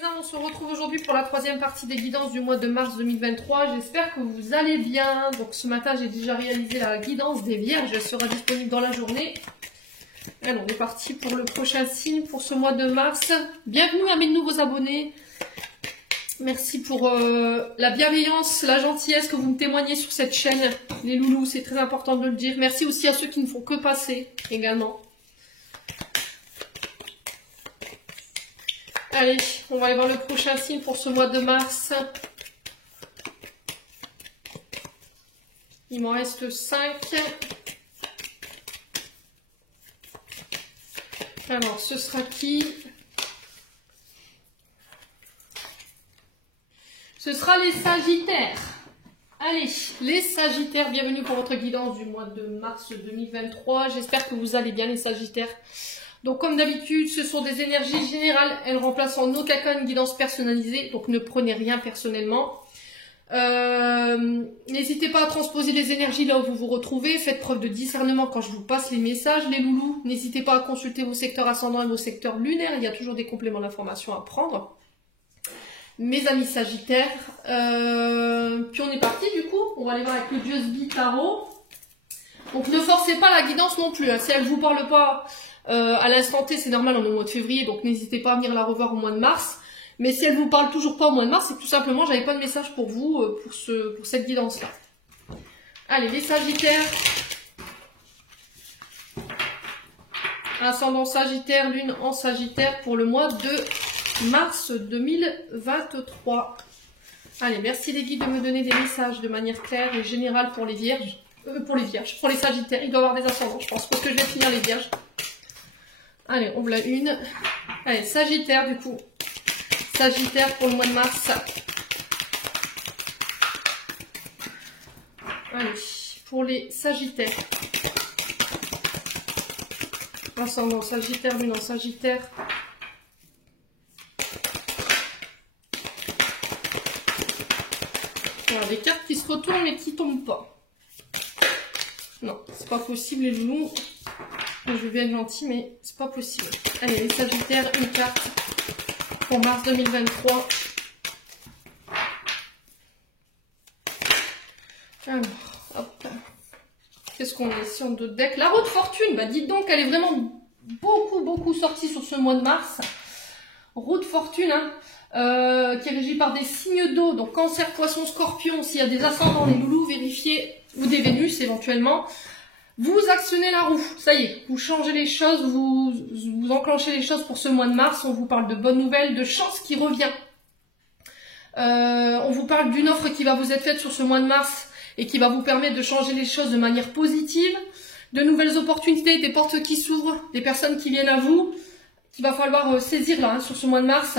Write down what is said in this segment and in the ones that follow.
Elsa, on se retrouve aujourd'hui pour la troisième partie des guidances du mois de mars 2023. J'espère que vous allez bien. Donc ce matin, j'ai déjà réalisé la guidance des Vierges. Elle sera disponible dans la journée. Alors, on est parti pour le prochain signe pour ce mois de mars. Bienvenue à mes nouveaux abonnés. Merci pour la bienveillance, la gentillesse que vous me témoignez sur cette chaîne. Les loulous, c'est très important de le dire. Merci aussi à ceux qui ne font que passer également. Allez, on va aller voir le prochain signe pour ce mois de mars. Il m'en reste 5. Alors, ce sera qui? Ce sera les Sagittaires. Allez, les Sagittaires, bienvenue pour votre guidance du mois de mars 2023. J'espère que vous allez bien les Sagittaires. Donc comme d'habitude, ce sont des énergies générales. Elles remplacent en aucun cas une guidance personnalisée. Donc ne prenez rien personnellement. N'hésitez pas à transposer les énergies là où vous vous retrouvez. Faites preuve de discernement quand je vous passe les messages, les loulous. N'hésitez pas à consulter vos secteurs ascendants et vos secteurs lunaires. Il y a toujours des compléments d'information à prendre. Mes amis Sagittaires. Puis on est parti du coup. On va aller voir avec le Dieu Sbi Tarot. Donc ne forcez pas la guidance non plus. Hein. Si elle ne vous parle pas à l'instant T, c'est normal, on est au mois de février. Donc n'hésitez pas à venir la revoir au mois de mars. Mais si elle ne vous parle toujours pas au mois de mars, c'est que tout simplement, j'avais pas de message pour vous, pour cette guidance-là. Allez, les Sagittaires. Ascendant Sagittaire, Lune en Sagittaire pour le mois de mars 2023. Allez, merci les guides de me donner des messages de manière claire et générale pour les Vierges. Pour les Sagittaires. Il doit y avoir des ascendants, je pense, parce que je vais finir les Vierges. Allez, on l'a une. Allez, Sagittaire du coup. Sagittaire pour le mois de mars. Allez, pour les Sagittaires. Ascendant Sagittaire, Lune en Sagittaire. Voilà, des cartes qui se retournent mais qui tombent pas. Non, c'est pas possible les loulous. Je vais bien être gentil, mais c'est pas possible. Allez, les Sagittaires, une carte pour mars 2023. Alors, hop. Qu'est-ce qu'on est sur notre deck? La roue de fortune, bah dites donc, elle est vraiment beaucoup sortie sur ce mois de mars. Roue de fortune, hein, qui est régie par des signes d'eau, donc Cancer, Poisson, Scorpion. S'il y a des ascendants, les loulous, vérifiez, ou des Vénus éventuellement. Vous actionnez la roue, ça y est, vous changez les choses, vous enclenchez les choses pour ce mois de mars. On vous parle de bonnes nouvelles, de chance qui revient. On vous parle d'une offre qui va vous être faite sur ce mois de mars et qui va vous permettre de changer les choses de manière positive. De nouvelles opportunités, des portes qui s'ouvrent, des personnes qui viennent à vous, qu'il va falloir saisir là, hein, sur ce mois de mars.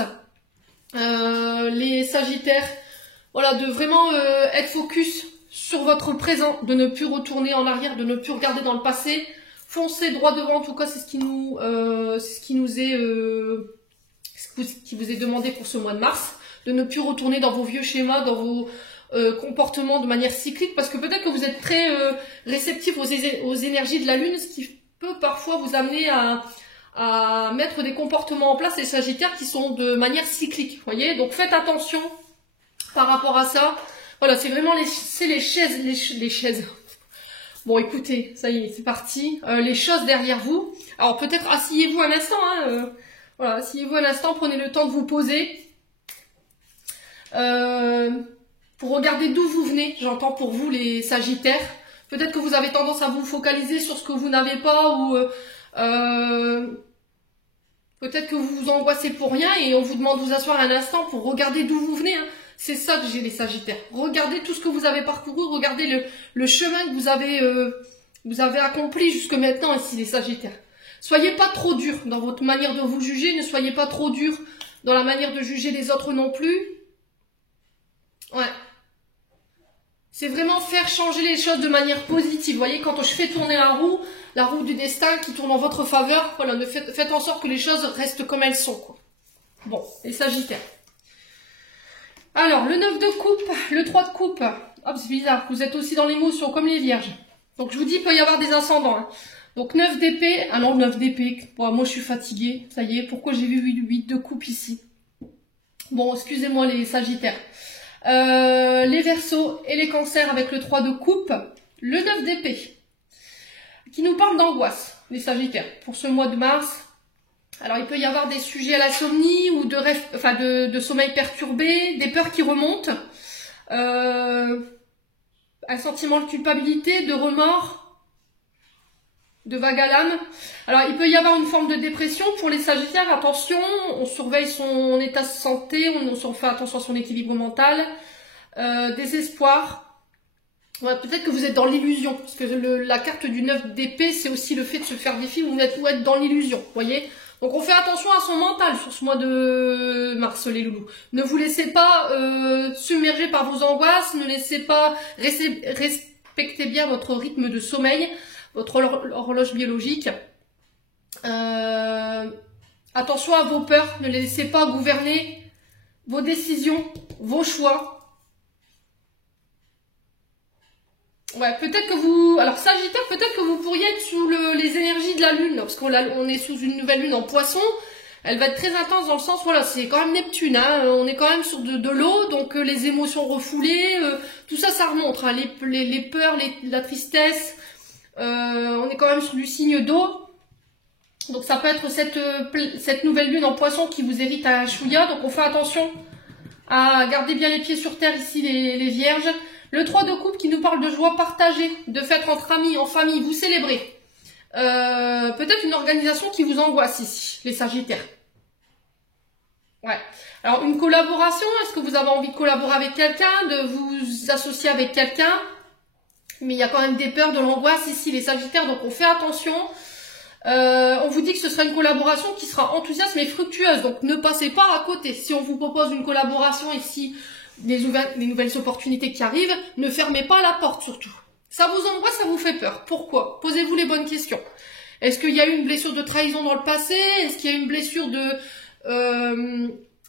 Les Sagittaires, voilà, de vraiment être focus sur votre présent, de ne plus retourner en arrière, de ne plus regarder dans le passé, foncez droit devant. En tout cas, c'est ce qui vous est demandé pour ce mois de mars, de ne plus retourner dans vos vieux schémas, dans vos comportements de manière cyclique, parce que peut-être que vous êtes très réceptif aux énergies de la Lune, ce qui peut parfois vous amener à mettre des comportements en place, les Sagittaires, qui sont de manière cyclique, voyez. Donc faites attention par rapport à ça. Voilà, c'est vraiment les chaises. Bon, écoutez, ça y est, c'est parti. Les choses derrière vous. Alors, peut-être asseyez-vous un instant. Hein, voilà, asseyez-vous un instant, prenez le temps de vous poser. Pour regarder d'où vous venez, j'entends pour vous, les Sagittaires. Peut-être que vous avez tendance à vous focaliser sur ce que vous n'avez pas ou... peut-être que vous vous angoissez pour rien et on vous demande de vous asseoir un instant pour regarder d'où vous venez. Hein. C'est ça que j'ai les Sagittaires. Regardez tout ce que vous avez parcouru, regardez le chemin que vous avez accompli jusque maintenant ici les Sagittaires. Soyez pas trop dur dans votre manière de vous juger, ne soyez pas trop dur dans la manière de juger les autres non plus. Ouais. C'est vraiment faire changer les choses de manière positive. Vous voyez, quand je fais tourner la roue du destin qui tourne en votre faveur, voilà, faites en sorte que les choses restent comme elles sont, quoi. Bon, les Sagittaires. Alors, le 9 de coupe, le 3 de coupe. Hop, c'est bizarre, vous êtes aussi dans l'émotion, comme les Vierges. Donc, je vous dis, il peut y avoir des ascendants. Hein. Donc 9 d'épée, alors 9 d'épée, bon, moi je suis fatiguée, ça y est, pourquoi j'ai vu 8 de coupe ici? Bon, excusez-moi les Sagittaires. Les Verseaux et les Cancers avec le 3 de coupe, le 9 d'épée, qui nous parle d'angoisse, les Sagittaires, pour ce mois de mars. Alors, il peut y avoir des sujets à l'insomnie ou de rêve, enfin de sommeil perturbé, des peurs qui remontent, un sentiment de culpabilité, de remords, de vague à l'âme. Alors, il peut y avoir une forme de dépression pour les Sagittaires. Attention, on surveille son état de santé, on fait attention à son équilibre mental, désespoir. Ouais, peut-être que vous êtes dans l'illusion, parce que la carte du 9 d'épée, c'est aussi le fait de se faire des films ou être dans l'illusion, vous voyez. Donc, on fait attention à son mental sur ce mois de mars, les loulous. Ne vous laissez pas submerger par vos angoisses, ne laissez pas, respectez bien votre rythme de sommeil, votre horloge biologique. Attention à vos peurs, ne les laissez pas gouverner vos décisions, vos choix. Ouais, peut-être que vous... Alors, Sagittaire, peut-être que vous pourriez être sous les énergies de la Lune, parce qu'on est sous une nouvelle Lune en Poisson. Elle va être très intense dans le sens, voilà, c'est quand même Neptune, hein, on est quand même sur de l'eau, donc les émotions refoulées, tout ça, ça remonte, hein, les peurs, la tristesse, on est quand même sur du signe d'eau. Donc, ça peut être cette nouvelle Lune en Poisson qui vous hérite à un chouïa, donc on fait attention à garder bien les pieds sur terre ici, les Vierges. Le 3 de coupe qui nous parle de joie partagée, de fêtes entre amis, en famille, vous célébrez. Peut-être une organisation qui vous angoisse ici, les Sagittaires. Ouais. Alors, une collaboration, est-ce que vous avez envie de collaborer avec quelqu'un, de vous associer avec quelqu'un? Mais il y a quand même des peurs, de l'angoisse ici, les Sagittaires, donc on fait attention. On vous dit que ce sera une collaboration qui sera enthousiaste mais fructueuse, donc ne passez pas à côté. Si on vous propose une collaboration ici, des nouvelles opportunités qui arrivent, ne fermez pas la porte surtout. Ça vous angoisse, ça vous fait peur. Pourquoi? Posez-vous les bonnes questions. Est-ce qu'il y a eu une blessure de trahison dans le passé? Est-ce qu'il y a eu une blessure de...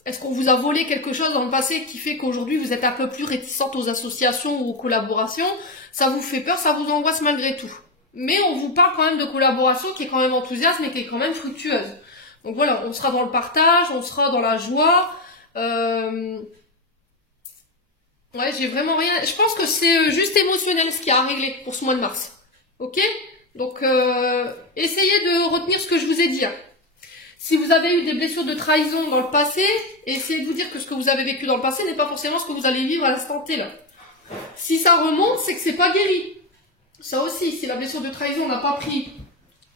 est-ce qu'on vous a volé quelque chose dans le passé qui fait qu'aujourd'hui vous êtes un peu plus réticente aux associations ou aux collaborations? Ça vous fait peur, ça vous angoisse malgré tout. Mais on vous parle quand même de collaboration qui est quand même enthousiaste mais qui est quand même fructueuse. Donc voilà, on sera dans le partage, on sera dans la joie. Ouais, j'ai vraiment rien... Je pense que c'est juste émotionnel ce qu'il y a à régler pour ce mois de mars. Ok? Donc, essayez de retenir ce que je vous ai dit. Hein. Si vous avez eu des blessures de trahison dans le passé, essayez de vous dire que ce que vous avez vécu dans le passé n'est pas forcément ce que vous allez vivre à l'instant T là. Si ça remonte, c'est que c'est pas guéri. Ça aussi, si la blessure de trahison n'a pas pris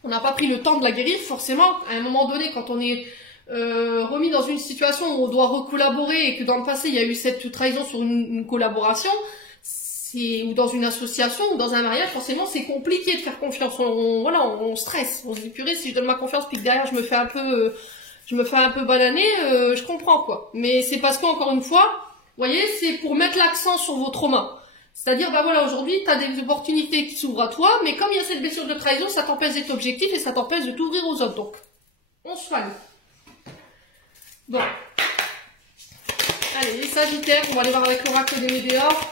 le temps de la guérir, forcément, à un moment donné, quand on est remis dans une situation où on doit recollaborer et que dans le passé il y a eu cette trahison sur une collaboration, ou dans une association ou dans un mariage, forcément c'est compliqué de faire confiance. On stresse. On se dit purée, si je donne ma confiance puis que derrière je me fais un peu bananer, je comprends quoi. Mais c'est parce qu'encore une fois, vous voyez, c'est pour mettre l'accent sur vos traumas. C'est-à-dire, bah voilà, aujourd'hui, tu as des opportunités qui s'ouvrent à toi, mais comme il y a cette blessure de trahison, ça t'empêche d'être objectif et ça t'empêche de t'ouvrir aux autres. Donc, on soigne. Bon. Allez, les Sagittaires, on va aller voir avec l'oracle des Médéors.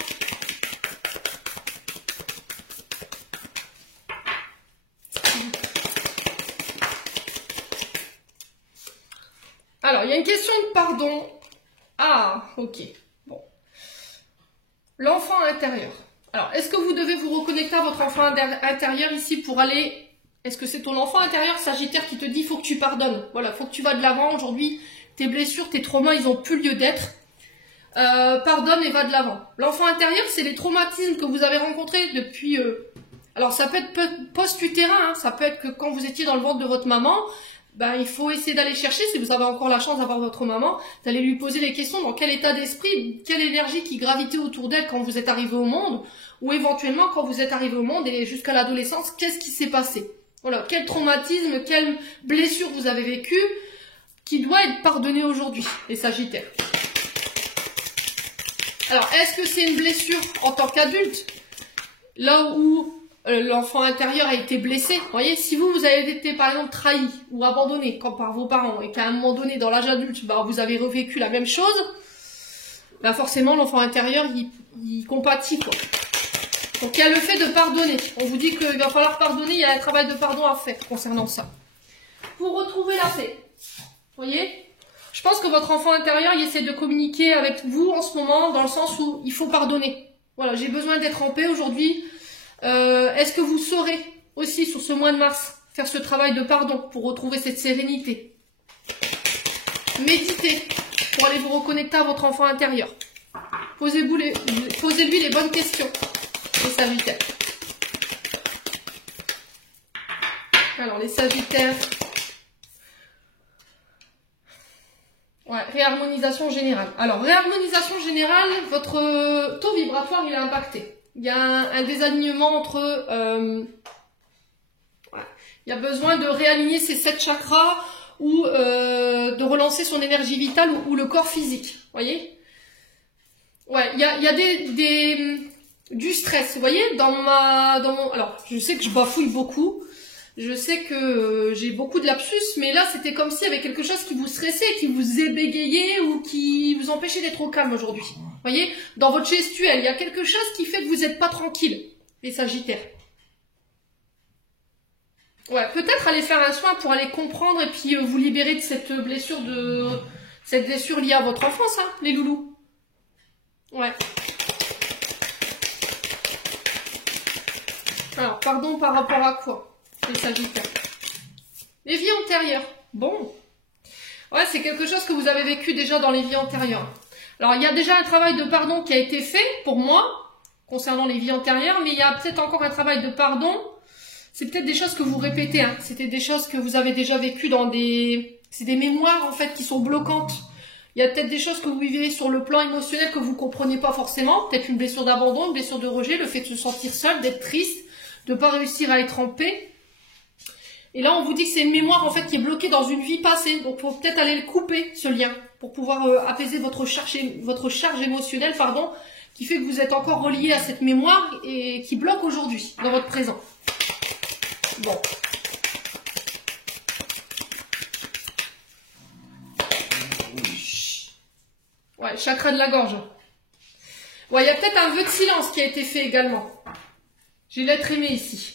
Alors, il y a une question de pardon. Ah, ok. Bon. L'enfant intérieur. Alors, est-ce que vous devez vous reconnecter à votre enfant intérieur ici pour aller... Est-ce que c'est ton enfant intérieur, Sagittaire, qui te dit « faut que tu pardonnes ». Voilà, faut que tu vas de l'avant. Aujourd'hui, tes blessures, tes traumas, ils n'ont plus lieu d'être. Pardonne et va de l'avant. L'enfant intérieur, c'est les traumatismes que vous avez rencontrés depuis... Alors, ça peut être post-utérin, hein, ça peut être que quand vous étiez dans le ventre de votre maman, ben, il faut essayer d'aller chercher, si vous avez encore la chance d'avoir votre maman, d'aller lui poser des questions dans quel état d'esprit, quelle énergie qui gravitait autour d'elle quand vous êtes arrivé au monde, ou éventuellement quand vous êtes arrivé au monde et jusqu'à l'adolescence, qu'est-ce qui s'est passé? Voilà, quel traumatisme, quelle blessure vous avez vécue, qui doit être pardonnée aujourd'hui, les Sagittaires. Alors, est-ce que c'est une blessure en tant qu'adulte? Là où l'enfant intérieur a été blessé, vous voyez, si vous avez été par exemple trahi ou abandonné par vos parents et qu'à un moment donné dans l'âge adulte, bah, vous avez revécu la même chose, bah forcément l'enfant intérieur il compatit quoi. Donc il y a le fait de pardonner. On vous dit qu'il va falloir pardonner, il y a un travail de pardon à faire concernant ça. Pour retrouver la paix, vous voyez, Je pense que votre enfant intérieur, il essaie de communiquer avec vous en ce moment, dans le sens où il faut pardonner. Voilà, j'ai besoin d'être en paix aujourd'hui. Est-ce que vous saurez aussi, sur ce mois de mars, faire ce travail de pardon pour retrouver cette sérénité? Méditez pour aller vous reconnecter à votre enfant intérieur. Posez-lui les bonnes questions, les Sagittaires. Alors, les Sagittaires. Ouais, réharmonisation générale. Alors, réharmonisation générale, votre taux vibratoire, il est impacté. Il y a un désalignement entre... il y a besoin de réaligner ces 7 chakras ou de relancer son énergie vitale ou le corps physique. Vous voyez? Ouais, il y a du stress. Vous voyez, alors, je sais que je bafouille beaucoup. Je sais que j'ai beaucoup de lapsus, mais là, c'était comme s'il y avait quelque chose qui vous stressait, qui vous ébégayait ou qui vous empêchait d'être au calme aujourd'hui. Vous voyez, dans votre gestuelle, il y a quelque chose qui fait que vous n'êtes pas tranquille, les Sagittaires. Ouais, peut-être aller faire un soin pour aller comprendre et puis vous libérer de cette blessure liée à votre enfance, hein, les loulous. Ouais. Alors, pardon par rapport à quoi? Les Sagittaires. Les vies antérieures. Bon. Ouais, c'est quelque chose que vous avez vécu déjà dans les vies antérieures. Alors, il y a déjà un travail de pardon qui a été fait pour moi, concernant les vies antérieures, mais il y a peut-être encore un travail de pardon. C'est peut-être des choses que vous répétez, hein. C'était des choses que vous avez déjà vécues dans c'est des mémoires, en fait, qui sont bloquantes. Il y a peut-être des choses que vous vivez sur le plan émotionnel que vous ne comprenez pas forcément. Peut-être une blessure d'abandon, une blessure de rejet, le fait de se sentir seul, d'être triste, de ne pas réussir à être en paix. Et là, on vous dit que c'est une mémoire en fait qui est bloquée dans une vie passée. Donc, il faut peut-être aller le couper, ce lien, pour pouvoir apaiser votre charge émotionnelle, pardon, qui fait que vous êtes encore relié à cette mémoire et qui bloque aujourd'hui, dans votre présent. Bon. Ouais, chakra de la gorge. Ouais, il y a peut-être un vœu de silence qui a été fait également. J'ai l'être aimé ici.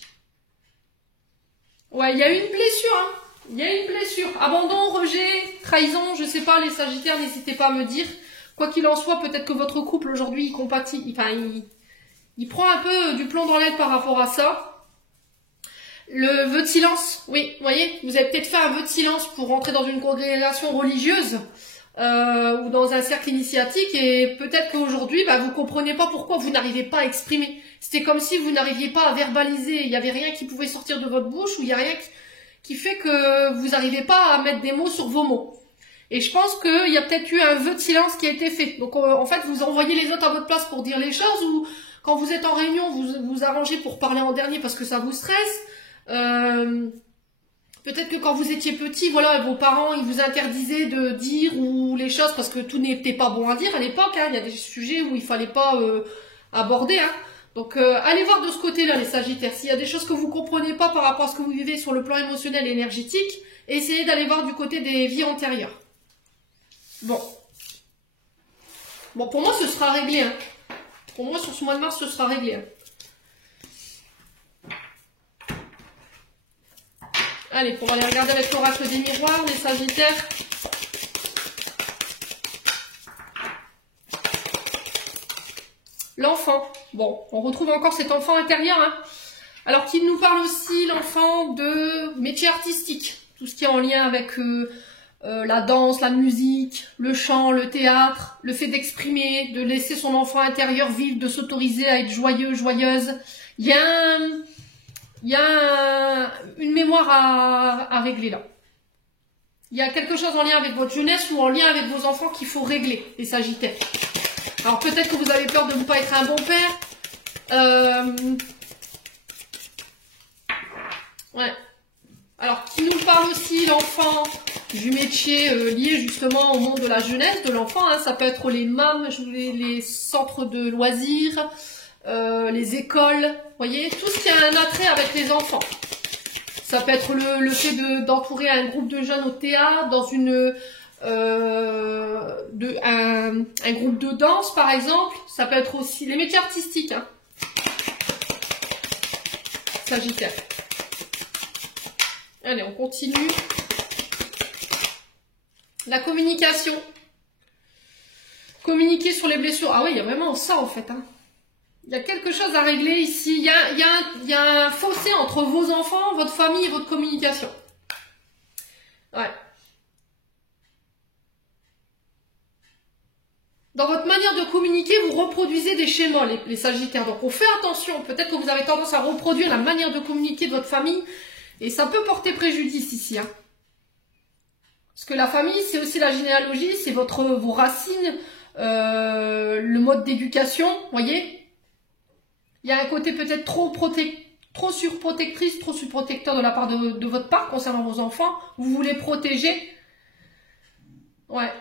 Ouais, il y a une blessure, hein. Il y a une blessure. Abandon, rejet, trahison, je sais pas, les Sagittaires, n'hésitez pas à me dire. Quoi qu'il en soit, peut-être que votre couple aujourd'hui, il compatit, il prend un peu du plomb dans l'aile par rapport à ça. Le vœu de silence, oui, vous voyez, vous avez peut-être fait un vœu de silence pour rentrer dans une congrégation religieuse ou dans un cercle initiatique et peut-être qu'aujourd'hui, bah, vous comprenez pas pourquoi vous n'arrivez pas à exprimer. C'était comme si vous n'arriviez pas à verbaliser, il n'y avait rien qui pouvait sortir de votre bouche ou il n'y a rien qui fait que vous n'arrivez pas à mettre des mots sur vos mots. Et je pense qu'il y a peut-être eu un vœu de silence qui a été fait. Donc en fait, vous envoyez les autres à votre place pour dire les choses ou quand vous êtes en réunion, vous vous arrangez pour parler en dernier parce que ça vous stresse. Peut-être que quand vous étiez petit, voilà, vos parents, ils vous interdisaient de dire ou les choses parce que tout n'était pas bon à dire à l'époque. Hein. Il y a des sujets où il fallait pas aborder. Hein. Donc, allez voir de ce côté-là, les Sagittaires. S'il y a des choses que vous comprenez pas par rapport à ce que vous vivez sur le plan émotionnel et énergétique, essayez d'aller voir du côté des vies antérieures. Bon. Bon, pour moi, ce sera réglé. Hein. Pour moi, sur ce mois de mars, ce sera réglé. Hein. Allez, on va aller regarder avec l'oracle des miroirs, les Sagittaires. L'enfant. Bon, on retrouve encore cet enfant intérieur. Hein. Alors qu'il nous parle aussi, l'enfant, de métier artistique. Tout ce qui est en lien avec la danse, la musique, le chant, le théâtre, le fait d'exprimer, de laisser son enfant intérieur vivre, de s'autoriser à être joyeux, joyeuse. Il y a une mémoire à régler là. Il y a quelque chose en lien avec votre jeunesse ou en lien avec vos enfants qu'il faut régler, les Sagittaires. Alors peut-être que vous avez peur de ne pas être un bon père. Ouais. Alors, qui nous parle aussi, l'enfant, du métier lié justement au monde de la jeunesse, de l'enfant. Hein. Ça peut être les MAM, les centres de loisirs, les écoles, vous voyez, tout ce qui a un attrait avec les enfants. Ça peut être le fait d'entourer un groupe de jeunes au théâtre, dans un groupe de danse par exemple. Ça peut être aussi les métiers artistiques. Hein. Sagittaire. Allez, on continue. La communication. Communiquer sur les blessures. Ah oui, il y a vraiment ça en fait. Hein. Il y a quelque chose à régler ici. Il y a un fossé entre vos enfants, votre famille et votre communication. Ouais. Dans votre manière de communiquer, vous reproduisez des schémas, les Sagittaires. Donc on fait attention. Peut-être que vous avez tendance à reproduire la manière de communiquer de votre famille. Et ça peut porter préjudice ici. Hein. Parce que la famille, c'est aussi la généalogie, c'est vos racines, le mode d'éducation, voyez. Il y a un côté peut-être trop surprotectrice, trop surprotecteur de la part de votre part concernant vos enfants. Vous voulez protéger. Ouais.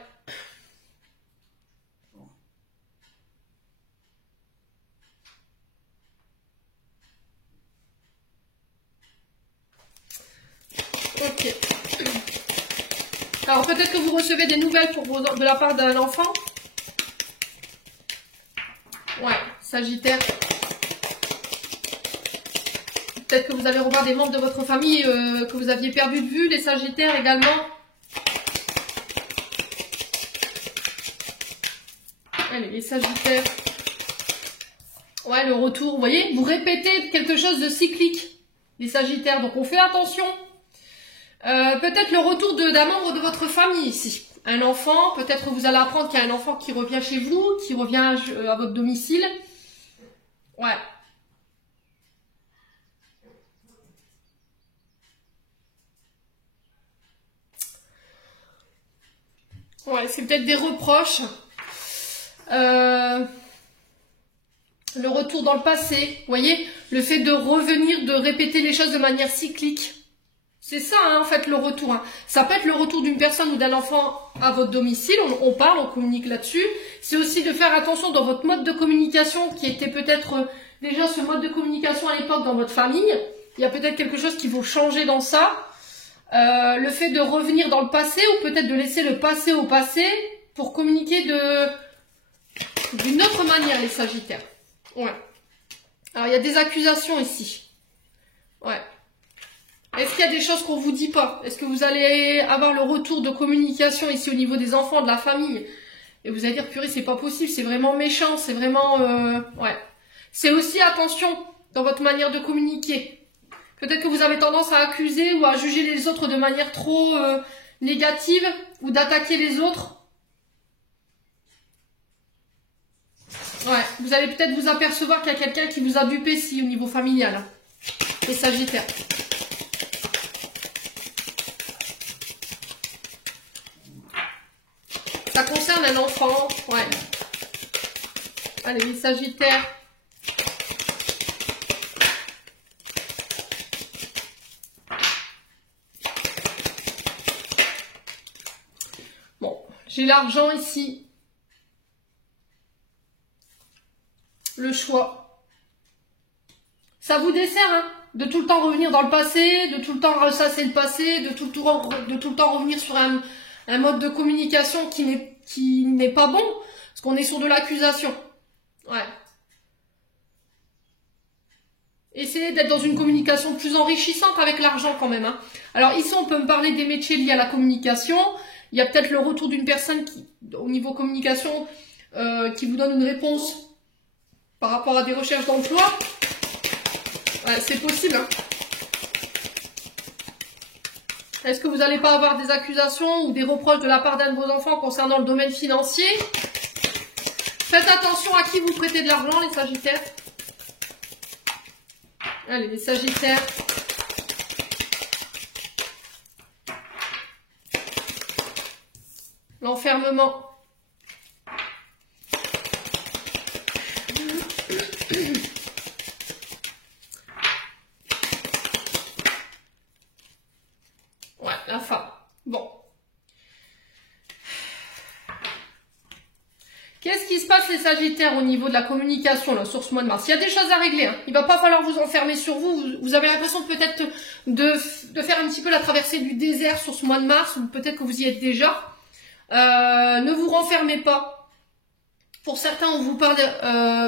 Ok. Alors peut-être que vous recevez des nouvelles de la part d'un enfant. Ouais, Sagittaire. Peut-être que vous allez revoir des membres de votre famille que vous aviez perdu de vue, les Sagittaires également. Allez, les Sagittaires. Ouais, le retour, vous voyez, vous répétez quelque chose de cyclique, les Sagittaires. Donc on fait attention. Peut-être le retour d'un membre de votre famille ici. Un enfant, peut-être que vous allez apprendre qu'il y a un enfant qui revient chez vous, qui revient à votre domicile. Ouais. Ouais, c'est peut-être des reproches. Le retour dans le passé, vous voyez, le fait de revenir, de répéter les choses de manière cyclique. C'est ça, hein, en fait, le retour. Hein. Ça peut être le retour d'une personne ou d'un enfant à votre domicile. On parle, on communique là-dessus. C'est aussi de faire attention dans votre mode de communication qui était peut-être déjà ce mode de communication à l'époque dans votre famille. Il y a peut-être quelque chose qui vous changer dans ça. Le fait de revenir dans le passé ou peut-être de laisser le passé au passé pour communiquer d'une autre manière, les Sagittaires. Ouais. Alors, il y a des accusations ici. Ouais. Est-ce qu'il y a des choses qu'on vous dit pas? Est-ce que vous allez avoir le retour de communication ici au niveau des enfants, de la famille? Et vous allez dire, purée, c'est pas possible, c'est vraiment méchant, c'est vraiment... ouais. C'est aussi attention dans votre manière de communiquer. Peut-être que vous avez tendance à accuser ou à juger les autres de manière trop négative ou d'attaquer les autres. Ouais, vous allez peut-être vous apercevoir qu'il y a quelqu'un qui vous a dupé si au niveau familial. Les Sagittaires. Ça concerne un enfant, ouais. Allez, les Sagittaires. Bon, j'ai l'argent ici. Le choix. Ça vous dessert, hein, de tout le temps revenir dans le passé, de tout le temps ressasser le passé, de tout le temps revenir sur un mode de communication qui n'est pas bon, parce qu'on est sur de l'accusation. Ouais. Essayez d'être dans une communication plus enrichissante avec l'argent quand même. Hein. Alors ici, on peut me parler des métiers liés à la communication. Il y a peut-être le retour d'une personne qui, au niveau communication, qui vous donne une réponse par rapport à des recherches d'emploi. Ouais, c'est possible. Hein. Est-ce que vous n'allez pas avoir des accusations ou des reproches de la part d'un de vos enfants concernant le domaine financier? Faites attention à qui vous prêtez de l'argent, les Sagittaires. Allez, les Sagittaires. L'enfermement. Ouais, la femme. Bon. Qu'est-ce qui se passe, les Sagittaires, au niveau de la communication là, sur ce mois de mars? Il y a des choses à régler. Hein. Il ne va pas falloir vous enfermer sur vous. Vous avez l'impression peut-être de faire un petit peu la traversée du désert sur ce mois de mars, ou peut-être que vous y êtes déjà. Ne vous renfermez pas. Pour certains, on vous parle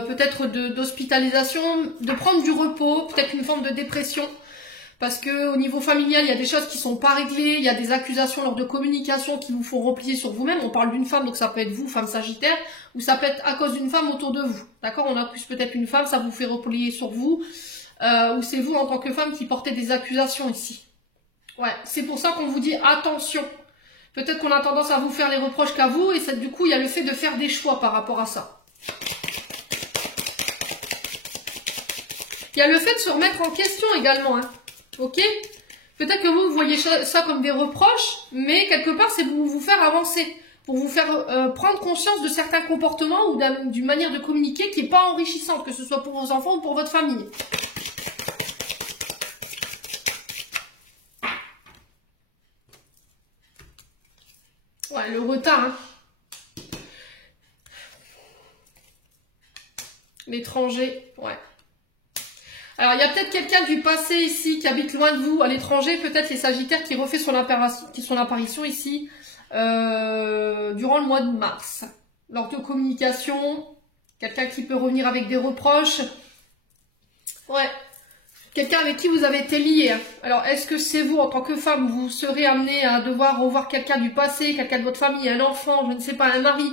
peut-être d'hospitalisation, de prendre du repos, peut-être une forme de dépression. parce que au niveau familial, il y a des choses qui sont pas réglées, il y a des accusations lors de communication qui vous font replier sur vous-même. On parle d'une femme, donc ça peut être vous, femme Sagittaire, ou ça peut être à cause d'une femme autour de vous. D'accord? On accuse peut-être une femme, ça vous fait replier sur vous, ou c'est vous en tant que femme qui portez des accusations ici. Ouais, c'est pour ça qu'on vous dit attention. Peut-être qu'on a tendance à vous faire les reproches qu'à vous, et ça, du coup, il y a le fait de faire des choix par rapport à ça. Il y a le fait de se remettre en question également, hein. Ok? Peut-être que vous voyez ça comme des reproches, mais quelque part, c'est pour vous faire avancer, pour vous faire prendre conscience de certains comportements ou d'une manière de communiquer qui n'est pas enrichissante, que ce soit pour vos enfants ou pour votre famille. Ouais, le retard, hein. L'étranger, ouais. Alors, il y a peut-être quelqu'un du passé ici qui habite loin de vous, à l'étranger, peut-être les Sagittaires qui refait son apparition ici durant le mois de mars. Lors de communication, quelqu'un qui peut revenir avec des reproches. Ouais, quelqu'un avec qui vous avez été lié. Hein. Alors, est-ce que c'est vous, en tant que femme, vous serez amené à devoir revoir quelqu'un du passé, quelqu'un de votre famille, un enfant, je ne sais pas, un mari,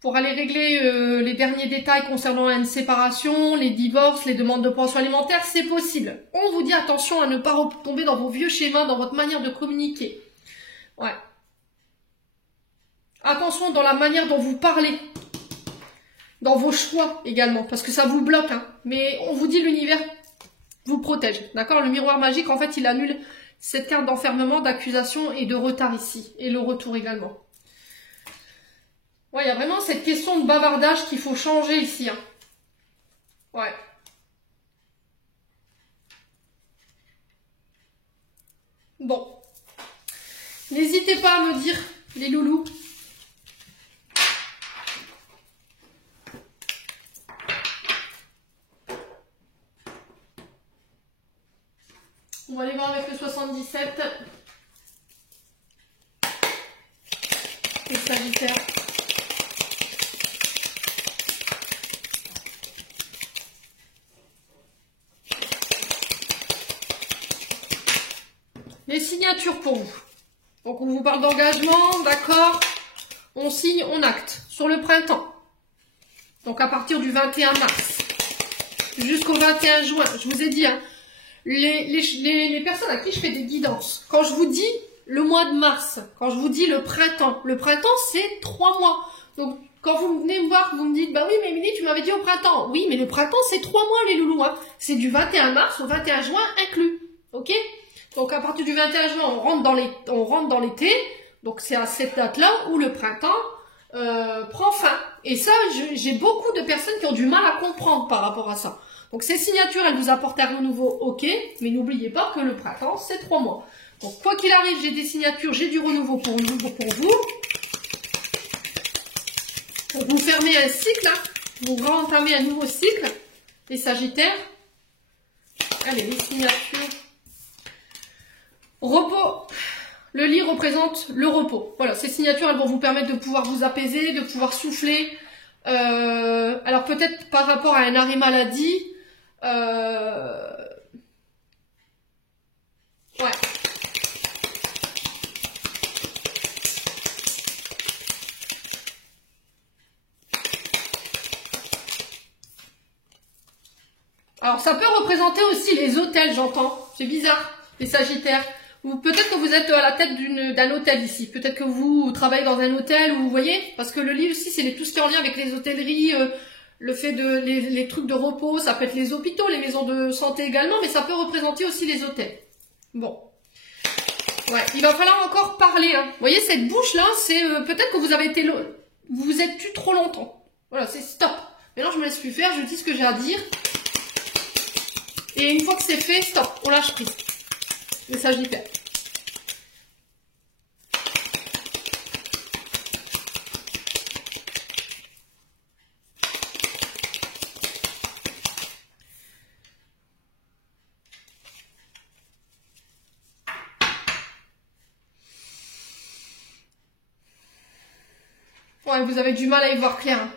pour aller régler les derniers détails concernant une séparation, les divorces, les demandes de pension alimentaire, c'est possible. On vous dit attention à ne pas retomber dans vos vieux schémas, dans votre manière de communiquer. Ouais. Attention dans la manière dont vous parlez. Dans vos choix également, parce que ça vous bloque. Hein. Mais on vous dit l'univers vous protège. D'accord? Le miroir magique, en fait, il annule cette carte d'enfermement, d'accusation et de retard ici. Et le retour également. Ouais, il y a vraiment cette question de bavardage qu'il faut changer ici. Hein. Ouais. Bon. N'hésitez pas à me dire, les loulous. On va aller voir avec le 77. Et Sagittaire. Les signatures pour vous. Donc on vous parle d'engagement, d'accord. On signe, on acte. Sur le printemps. Donc à partir du 21 mars. Jusqu'au 21 juin. Je vous ai dit, hein, les personnes à qui je fais des guidances. Quand je vous dis le mois de mars, quand je vous dis le printemps c'est 3 mois. Donc quand vous venez me voir, vous me dites, bah oui mais Émilie tu m'avais dit au printemps. Oui mais le printemps c'est 3 mois les loulous. Hein. C'est du 21 mars au 21 juin inclus. Ok? Donc à partir du 21 juin, on rentre dans l'été. Donc c'est à cette date-là où le printemps prend fin. Et ça, j'ai beaucoup de personnes qui ont du mal à comprendre par rapport à ça. Donc ces signatures, elles vous apportent un renouveau, ok. Mais n'oubliez pas que le printemps, c'est 3 mois. Donc quoi qu'il arrive, j'ai des signatures, j'ai du renouveau pour vous. Pour vous fermer un cycle, hein, vous entamer un nouveau cycle. Les Sagittaires. Allez, les signatures. Repos. Le lit représente le repos. Voilà, ces signatures, elles vont vous permettre de pouvoir vous apaiser, de pouvoir souffler. Alors peut-être par rapport à un arrêt maladie. Ouais. Alors ça peut représenter aussi les hôtels, j'entends. C'est bizarre, les Sagittaires. Ou peut-être que vous êtes à la tête d'un hôtel ici. Peut-être que vous travaillez dans un hôtel, ou vous voyez, parce que le lit aussi, c'est tout ce qui est en lien avec les hôtelleries, le fait de les trucs de repos, ça peut être les hôpitaux, les maisons de santé également, mais ça peut représenter aussi les hôtels. Bon. Ouais, il va falloir encore parler. Hein. Vous voyez, cette bouche-là, c'est peut-être que vous avez été... Vous vous êtes tu trop longtemps. Voilà, c'est stop. Maintenant, je me laisse plus faire, je dis ce que j'ai à dire. Et une fois que c'est fait, stop, on lâche prise. Le Sagittaire. Ouais, vous avez du mal à y voir clair. Hein.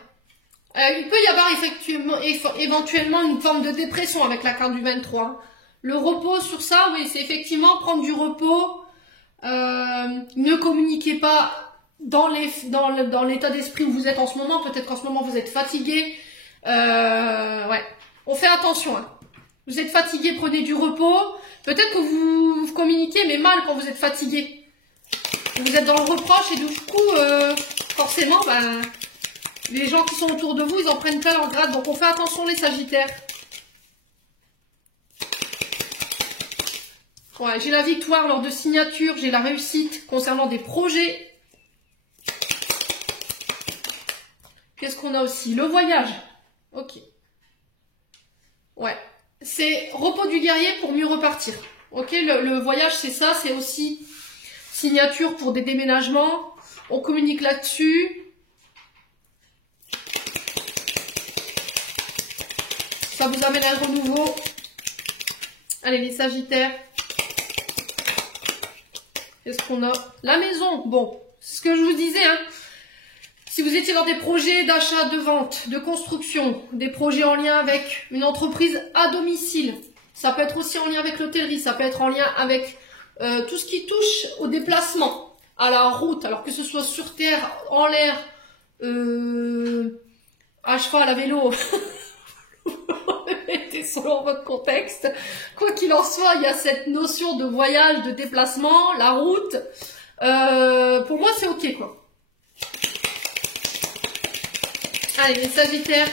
Il peut y avoir éventuellement une forme de dépression avec la carte du 23. Le repos sur ça, oui, c'est effectivement prendre du repos. Ne communiquez pas dans l'état d'esprit où vous êtes en ce moment. Peut-être qu'en ce moment vous êtes fatigué. Ouais, on fait attention. Hein. Vous êtes fatigué, prenez du repos. Peut-être que vous communiquez mais mal quand vous êtes fatigué. Vous êtes dans le reproche et du coup, forcément, ben, les gens qui sont autour de vous, ils en prennent plein leur grade. Donc on fait attention les Sagittaires. Ouais, j'ai la victoire lors de signature, j'ai la réussite concernant des projets. Qu'est-ce qu'on a aussi? Le voyage. Ok. Ouais. C'est repos du guerrier pour mieux repartir. Ok, le voyage, c'est ça. C'est aussi signature pour des déménagements. On communique là-dessus. Ça vous amène un renouveau. Allez, les Sagittaires. Qu'est-ce qu'on a? La maison. Bon, c'est ce que je vous disais, hein. Si vous étiez dans des projets d'achat, de vente, de construction, des projets en lien avec une entreprise à domicile, ça peut être aussi en lien avec l'hôtellerie, ça peut être en lien avec tout ce qui touche au déplacement, à la route, alors que ce soit sur terre, en l'air, à cheval, à vélo, mettez selon votre contexte. Quoi qu'il en soit, il y a cette notion de voyage, de déplacement, la route. Pour moi, c'est ok, quoi. Allez, les Sagittaires.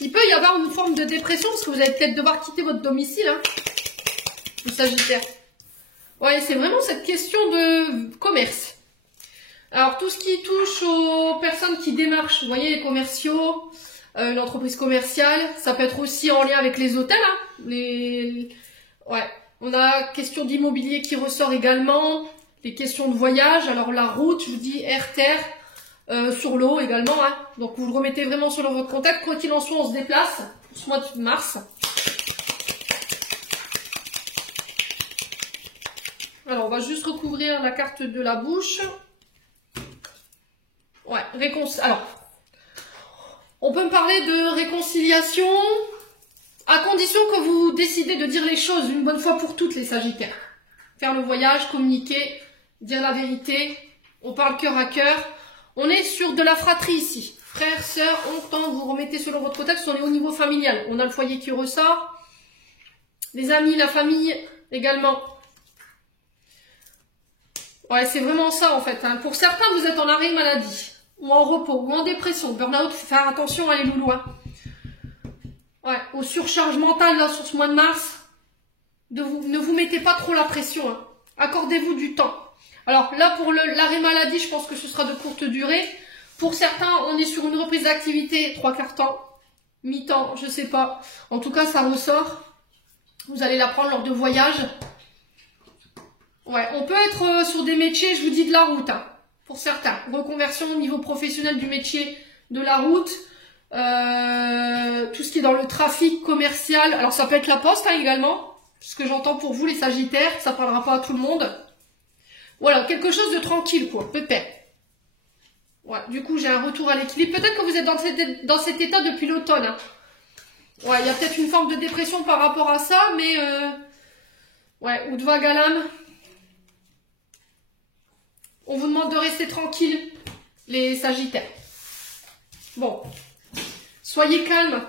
Il peut y avoir une forme de dépression parce que vous allez peut-être devoir quitter votre domicile, hein, les Sagittaires. Ouais, c'est vraiment cette question de commerce. Alors, tout ce qui touche aux personnes qui démarchent, vous voyez, les commerciaux, une entreprise commerciale, ça peut être aussi en lien avec les hôtels, hein, ouais, on a question d'immobilier qui ressort également, les questions de voyage, alors la route, je vous dis air, terre, sur l'eau également, hein. Donc vous le remettez vraiment selon votre contexte. Quoi qu'il en soit, on se déplace pour ce mois de mars. Alors on va juste recouvrir la carte de la bouche. Ouais, alors, on peut me parler de réconciliation à condition que vous décidez de dire les choses une bonne fois pour toutes, les Sagittaires. Faire le voyage, communiquer, dire la vérité, on parle cœur à cœur. On est sur de la fratrie ici. Frères, sœurs, oncles, vous remettez selon votre contexte, on est au niveau familial. On a le foyer qui ressort. Les amis, la famille également. Ouais, c'est vraiment ça en fait. Hein. Pour certains, vous êtes en arrêt maladie, ou en repos, ou en dépression. Burn-out, faut faire attention, les loulous. Hein. Ouais, aux surcharges mentales là, sur ce mois de mars. Ne vous mettez pas trop la pression. Hein. Accordez-vous du temps. Alors là, pour l'arrêt maladie, je pense que ce sera de courte durée. Pour certains, on est sur une reprise d'activité 3/4 temps, mi-temps, je sais pas. En tout cas, ça ressort. Vous allez l'apprendre lors de voyages. Ouais, on peut être sur des métiers, je vous dis, de la route. Hein, pour certains. Reconversion au niveau professionnel du métier de la route. Tout ce qui est dans le trafic commercial. Alors ça peut être la poste hein, également. Ce que j'entends pour vous, les Sagittaires. Ça parlera pas à tout le monde. Voilà, quelque chose de tranquille, quoi, pépère. Ouais, du coup, j'ai un retour à l'équilibre. Peut-être que vous êtes dans cet état depuis l'automne. Hein. Ouais, il y a peut-être une forme de dépression par rapport à ça, mais... ouais, Udva Galam. On vous demande de rester tranquille, les Sagittaires. Bon. Soyez calmes.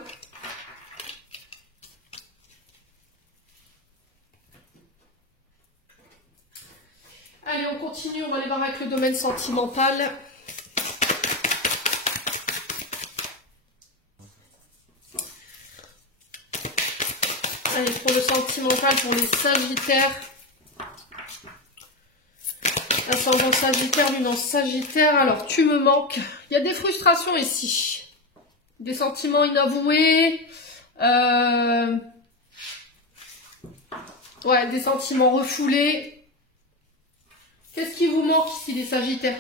Allez, on continue, on va aller voir avec le domaine sentimental. Allez, pour le sentimental, pour les Sagittaires. Ascendant Sagittaire, lune en Sagittaire. Alors, tu me manques. Il y a des frustrations ici. Des sentiments inavoués. Ouais, des sentiments refoulés. Qu'est-ce qui vous manque ici, les Sagittaires?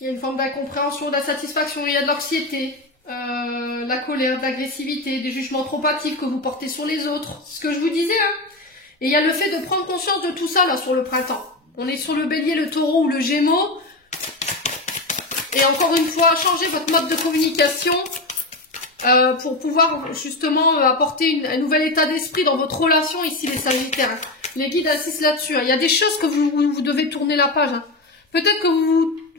Il y a une forme d'incompréhension, d'insatisfaction, il y a de l'anxiété, la colère, de l'agressivité, des jugements trop hâtifs que vous portez sur les autres. C'est ce que je vous disais, hein. Et il y a le fait de prendre conscience de tout ça, là, sur le printemps. On est sur le bélier, le taureau ou le gémeaux. Et encore une fois, changez votre mode de communication. pour pouvoir justement apporter un nouvel état d'esprit dans votre relation ici les Sagittaires. Les guides insistent là-dessus. Il y a des choses que vous devez tourner la page. Hein. Peut-être que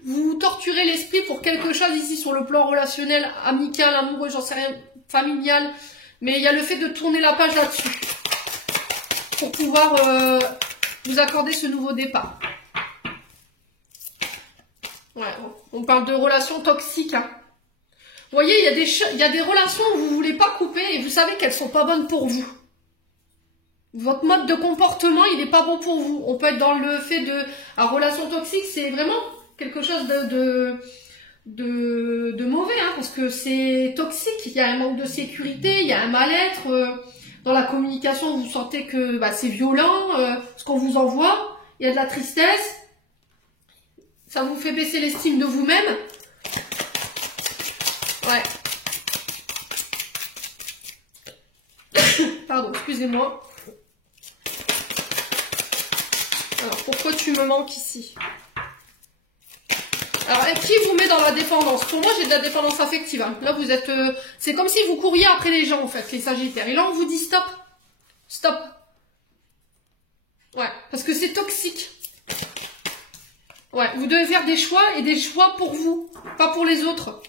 vous torturez l'esprit pour quelque chose ici sur le plan relationnel, amical, amoureux, j'en sais rien, familial. Mais il y a le fait de tourner la page là-dessus. Pour pouvoir vous accorder ce nouveau départ. Ouais, on parle de relations toxiques. Hein. Vous voyez, il y a des relations où vous ne voulez pas couper et vous savez qu'elles ne sont pas bonnes pour vous. Votre mode de comportement, il n'est pas bon pour vous. On peut être dans le fait de... Alors, relation toxique, c'est vraiment quelque chose de mauvais, hein, parce que c'est toxique. Il y a un manque de sécurité, il y a un mal-être. Dans la communication, vous sentez que c'est violent, ce qu'on vous envoie. Il y a de la tristesse. Ça vous fait baisser l'estime de vous-même. Ouais. Pardon, excusez-moi. Alors, pourquoi tu me manques ici? Alors, qui vous met dans la dépendance? Pour moi, j'ai de la dépendance affective. Hein. Là, vous êtes... c'est comme si vous couriez après les gens, en fait, les Sagittaires. Et là, on vous dit stop. Stop. Ouais, parce que c'est toxique. Ouais, vous devez faire des choix et des choix pour vous, pas pour les autres.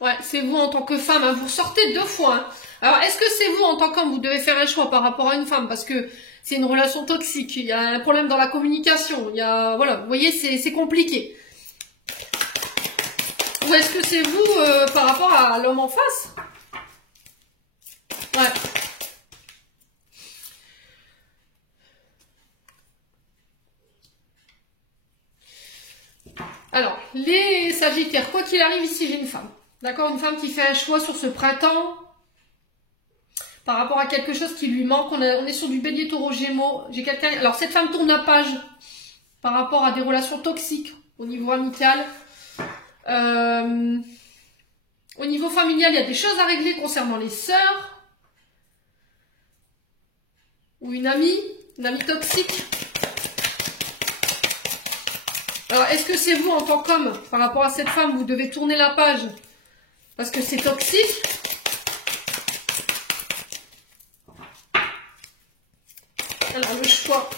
Ouais, c'est vous en tant que femme, hein, vous sortez 2 fois. Hein. Alors, est-ce que c'est vous en tant qu'homme, vous devez faire un choix par rapport à une femme? Parce que c'est une relation toxique, il y a un problème dans la communication, il y a... Voilà, vous voyez, c'est compliqué. Ou est-ce que c'est vous par rapport à l'homme en face? Ouais. Alors, les Sagittaires, quoi qu'il arrive ici, j'ai une femme. D'accord, une femme qui fait un choix sur ce printemps par rapport à quelque chose qui lui manque. On est sur du Bélier, Taureau, Gémeaux. J'ai quelqu'un. Alors cette femme tourne la page par rapport à des relations toxiques au niveau amical. Au niveau familial, il y a des choses à régler concernant les sœurs ou une amie toxique. Alors, est-ce que c'est vous en tant qu'homme, par rapport à cette femme, vous devez tourner la page parce que c'est toxique? Alors, le choix.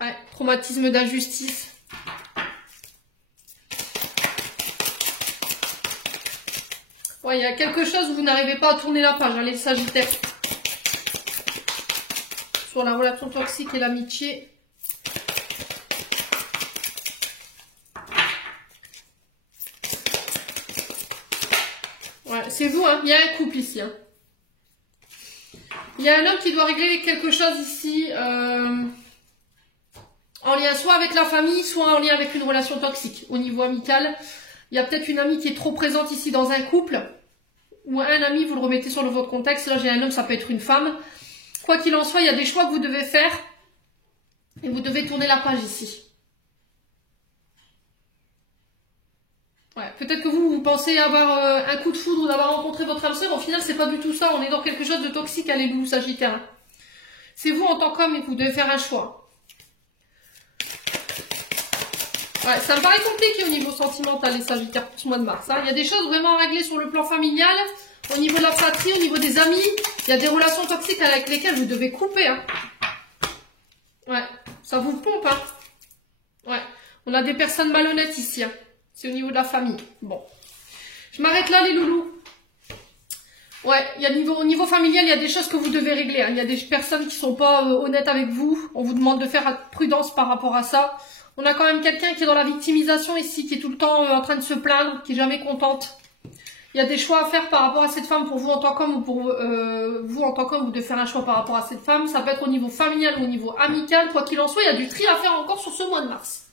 Ouais, traumatisme d'injustice. Ouais, il y a quelque chose où vous n'arrivez pas à tourner la page, hein, les Sagittaires. Sur la relation toxique et l'amitié. Ouais, c'est vous, hein. Il y a un couple ici. Hein. Il y a un homme qui doit régler quelque chose ici en lien soit avec la famille, soit en lien avec une relation toxique au niveau amical. Il y a peut-être une amie qui est trop présente ici dans un couple. Ou un ami, vous le remettez sur le votre contexte. Là, j'ai un homme, ça peut être une femme. Quoi qu'il en soit, il y a des choix que vous devez faire. Et vous devez tourner la page ici. Ouais, peut-être que vous pensez avoir un coup de foudre ou d'avoir rencontré votre âme sœur. Au final, c'est pas du tout ça. On est dans quelque chose de toxique, allez-vous, Sagittaire. C'est vous en tant qu'homme et vous devez faire un choix. Ouais, ça me paraît compliqué au niveau sentimental, les Sagittaires, pour ce mois de mars. Hein. Il y a des choses vraiment à régler sur le plan familial, au niveau de la fratrie, au niveau des amis. Il y a des relations toxiques avec lesquelles vous devez couper. Hein. Ouais, ça vous pompe. Hein. Ouais, on a des personnes malhonnêtes ici. Hein. C'est au niveau de la famille. Bon. Je m'arrête là, les loulous. Ouais, il y a au niveau familial, il y a des choses que vous devez régler. Hein. Il y a des personnes qui sont pas honnêtes avec vous. On vous demande de faire prudence par rapport à ça. On a quand même quelqu'un qui est dans la victimisation ici, qui est tout le temps en train de se plaindre, qui est jamais contente. Il y a des choix à faire par rapport à cette femme pour vous en tant qu'homme ou pour vous en tant qu'homme, vous devez faire un choix par rapport à cette femme. Ça peut être au niveau familial ou au niveau amical. Quoi qu'il en soit, il y a du tri à faire encore sur ce mois de mars.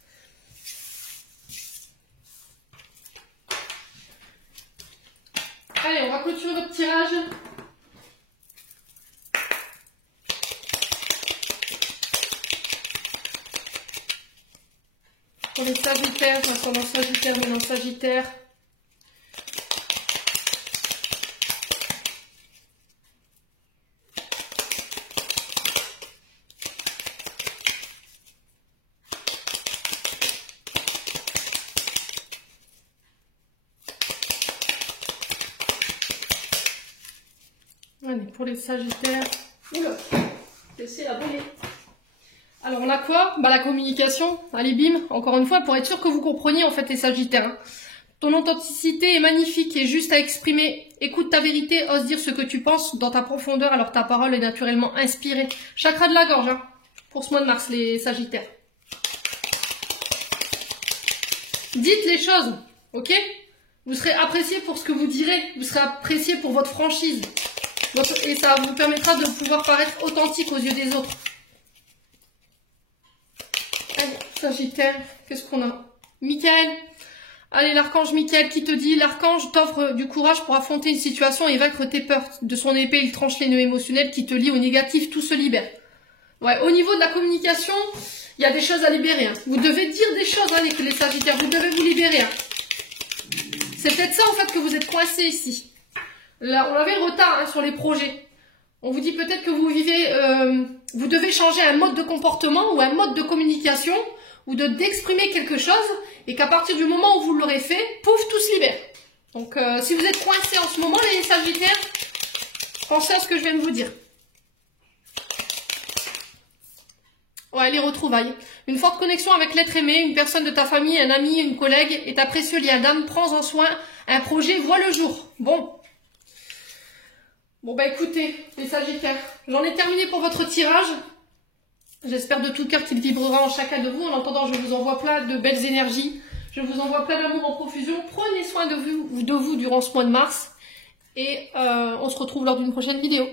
Allez, on va clôturer notre tirage. Pour les Sagittaires, ascendant Sagittaire, maintenant Sagittaire. pour les Sagittaires. Oula, laissez la brûler. Alors on a quoi? Bah la communication, allez bim, encore une fois, pour être sûr que vous compreniez en fait les Sagittaires. Hein. Ton authenticité est magnifique et juste à exprimer. Écoute ta vérité, ose dire ce que tu penses dans ta profondeur, alors ta parole est naturellement inspirée. Chakra de la gorge, hein, pour ce mois de mars, les Sagittaires. Dites les choses, ok? Vous serez apprécié pour ce que vous direz, vous serez apprécié pour votre franchise. Et ça vous permettra de pouvoir paraître authentique aux yeux des autres. Allez, Sagittaire, qu'est-ce qu'on a? Michael. Allez, l'archange Michael qui te dit, l'archange t'offre du courage pour affronter une situation et vaincre tes peurs. De son épée, il tranche les nœuds émotionnels qui te lient au négatif, tout se libère. Ouais, au niveau de la communication, il y a des choses à libérer. Hein. Vous devez dire des choses, hein, les Sagittaires, vous devez vous libérer. Hein. C'est peut-être ça, en fait, que vous êtes coincés ici. Là, on avait le retard hein, sur les projets. On vous dit peut-être que vous vivez, vous devez changer un mode de comportement ou un mode de communication ou d'exprimer quelque chose et qu'à partir du moment où vous l'aurez fait, pouf, tout se libère. Donc, si vous êtes coincés en ce moment, les Sagittaires, pensez à ce que je viens de vous dire. Ouais, les retrouvailles. Une forte connexion avec l'être aimé, une personne de ta famille, un ami, une collègue et ta précieux lien d'âme, prends-en soin, un projet voit le jour. Bon, bah écoutez, les Sagittaires, j'en ai terminé pour votre tirage. J'espère de tout cœur qu'il vibrera en chacun de vous. En attendant, je vous envoie plein de belles énergies. Je vous envoie plein d'amour en profusion. Prenez soin de vous durant ce mois de mars. Et on se retrouve lors d'une prochaine vidéo.